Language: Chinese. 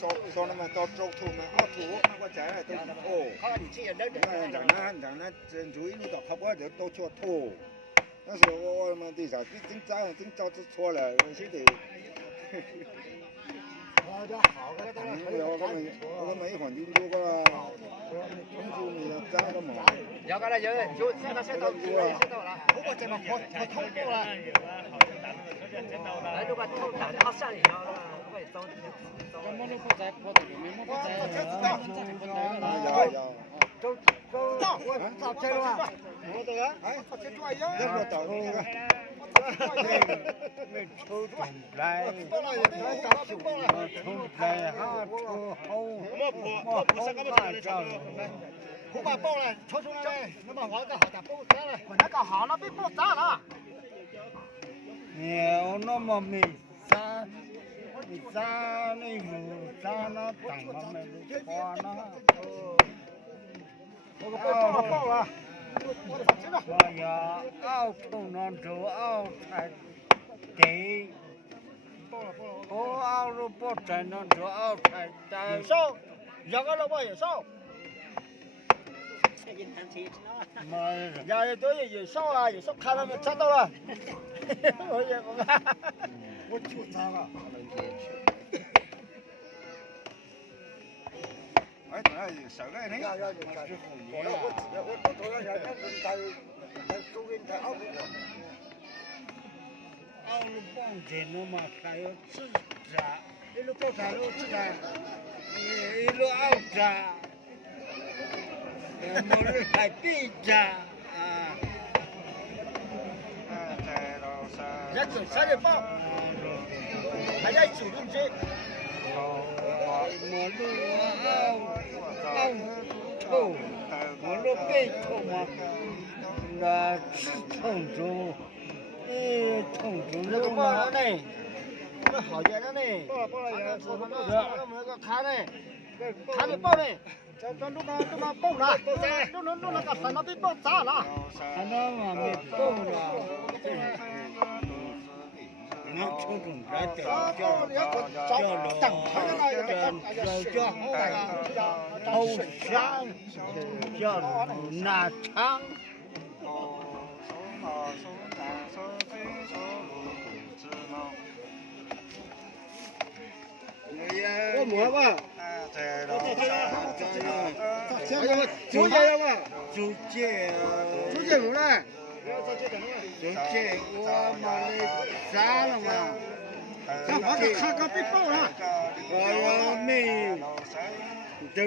sau nó mà to trâu thùng mà áo thủ nó có trái này tôi thô chẳng nó chân chú ý nó đọc không có được tôi cho thô那时候我们地上真找出错了，现在。我们一环境多个，从就没有长个嘛。有噶啦，有就先到了，不过这么破通过了。来，如果通打到山里了，会走。怎么都不在破的，没么不在。有。走，我找车了吧？我这个，哎，这转悠。那个到那个。没抽中来，报了也能找到就报了。抽来哈抽好，我不是个么子的，我把报了，抽出来了，那么我个好的报砸了，那个好了被报砸了。有那么没啥，你啥那有啥那当了没花那。我报了。我要熬通了就熬菜给，我熬了不真了就熬菜带。有烧，有个老板有烧。妈呀！呀，都有烧啊，有烧看到没？查到了。我就查了。哎，等下手个呢？我头上想看是他收给他熬的。熬了半天了嘛，还要吃啥？一路搞啥路吃啥？一路熬啥？没人还地啥啊？在人走啥的包，还在主动些。马路熬臭，马路被臭嘛，那吃臭猪，臭猪那个肉嘛，包了呢，那好点了呢。包了，那么个看呢，看你包呢，这弄个包了，弄那个山那被包砸了。还那嘛没爆了，那臭猪来叫好香，叫那长。我摸吧，竹节要吧？竹节有嘞。竹节我买了啥了嘛？那我这看个被爆了。我要没有，都。